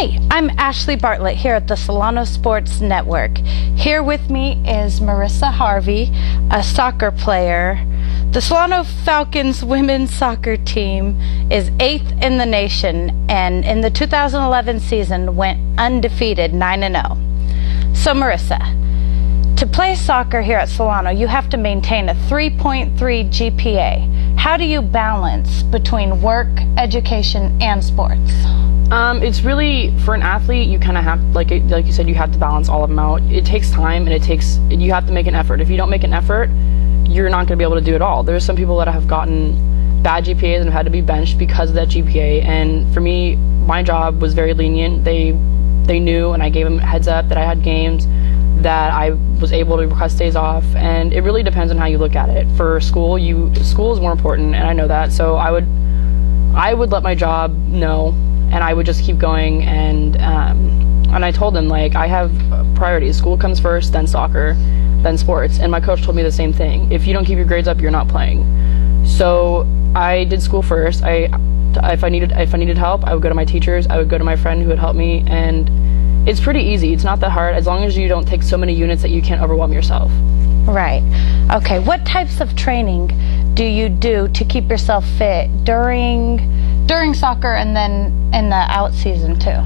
Hi, I'm Ashley Bartlett here at the Solano Sports Network. Here with me is Marissa Harvey, a soccer player. The Solano Falcons women's soccer team is 8th in the nation and in the 2011 season went undefeated 9-0. So Marissa, to play soccer here at Solano, you have to maintain a 3.3 GPA. How do you balance between work, education, and sports? It's really, for an athlete, you kind of have, like you said, you have to balance all of them out. It takes time and you have to make an effort. If you don't make an effort, you're not going to be able to do it all. There's some people that have gotten bad GPAs and have had to be benched because of that GPA. And for me, my job was very lenient. They knew, and I gave them a heads up that I had games, that I was able to request days off, and it really depends on how you look at it. For school is more important, and I know that, so I would let my job know, and I would just keep going, and I told them, like, I have priorities. School comes first, then soccer, then sports, and my coach told me the same thing. If you don't keep your grades up, you're not playing. So I did school first. If I needed help, I would go to my teachers, I would go to my friend who would help me, and it's pretty easy. It's not that hard, as long as you don't take so many units that you can't overwhelm yourself. Right. Okay, what types of training do you do to keep yourself fit during soccer and then in the out season too?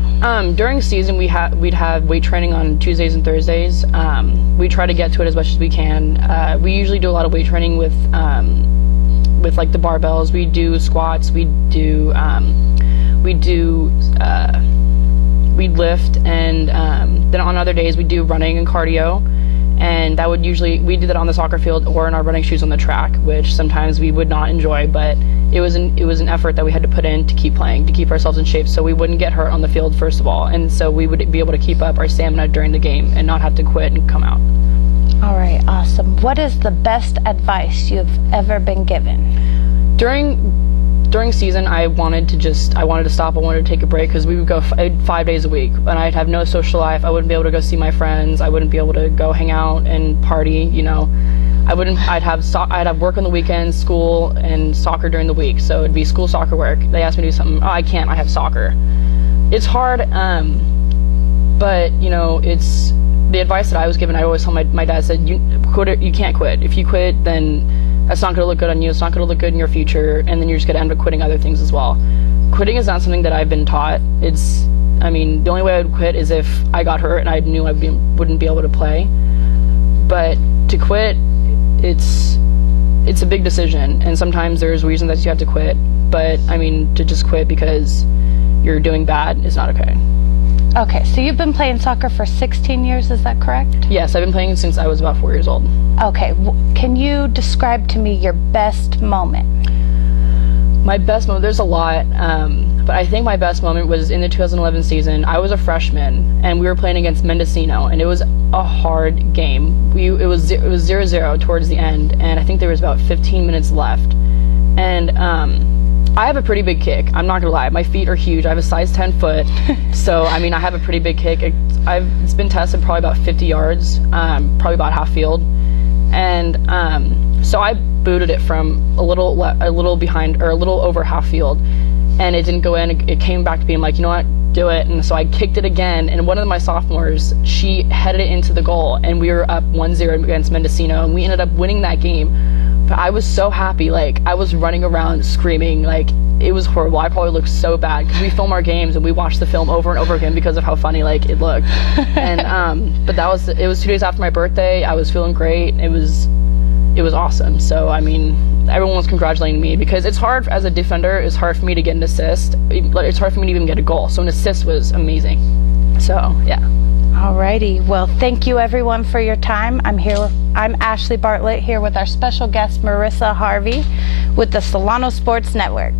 During season, we'd have weight training on Tuesdays and Thursdays. We try to get to it as much as we can. We usually do a lot of weight training with like the barbells. We do squats. We lift, and then on other days we do running and cardio, and that would we did that on the soccer field or in our running shoes on the track, which sometimes we would not enjoy, but it was an effort that we had to put in to keep playing, to keep ourselves in shape, so we wouldn't get hurt on the field first of all, and so we would be able to keep up our stamina during the game and not have to quit and come out. All right, awesome. What is the best advice you've ever been given? During season, I wanted to stop. I wanted to take a break, because we would go 5 days a week, and I'd have no social life. I wouldn't be able to go see my friends. I wouldn't be able to go hang out and party. You know, I'd have work on the weekends, school, and soccer during the week. So it'd be school, soccer, work. They asked me to do something. Oh, I can't. I have soccer. It's hard, but you know, it's the advice that I was given. I always told my dad said, you can't quit. If you quit, then that's not going to look good on you. It's not going to look good in your future, and then you're just going to end up quitting other things as well. Quitting is not something that I've been taught. The only way I would quit is if I got hurt and I knew I wouldn't be able to play. But to quit, it's a big decision, and sometimes there's reasons that you have to quit. But to just quit because you're doing bad is not okay. Okay, so you've been playing soccer for 16 years, is that correct? Yes, I've been playing since I was about 4 years old. Okay, can you describe to me your best moment? My best moment, there's a lot, but I think my best moment was in the 2011 season. I was a freshman, and we were playing against Mendocino, and it was a hard game. It was 0-0 towards the end, and I think there was about 15 minutes left. And I have a pretty big kick. I'm not gonna lie. My feet are huge. I have a size 10 foot, so I have a pretty big kick. It's been tested probably about 50 yards, probably about half field, and so I booted it from a little behind, or a little over half field, and it didn't go in. It came back to being like, you know what, do it. And so I kicked it again, and one of my sophomores, she headed it into the goal, and we were up 1-0 against Mendocino, and we ended up winning that game. But I was so happy. Like, I was running around screaming. Like, it was horrible. I probably looked so bad, because we film our games and we watch the film over and over again because of how funny it looked. And but it was 2 days after my birthday. I was feeling great. It was awesome. So everyone was congratulating me, because it's hard as a defender. It's hard for me to get an assist. It's hard for me to even get a goal. So an assist was amazing. So yeah. Alrighty, well, thank you everyone for your time. I'm Ashley Bartlett here with our special guest Marissa Harvey with the Solano Sports Network.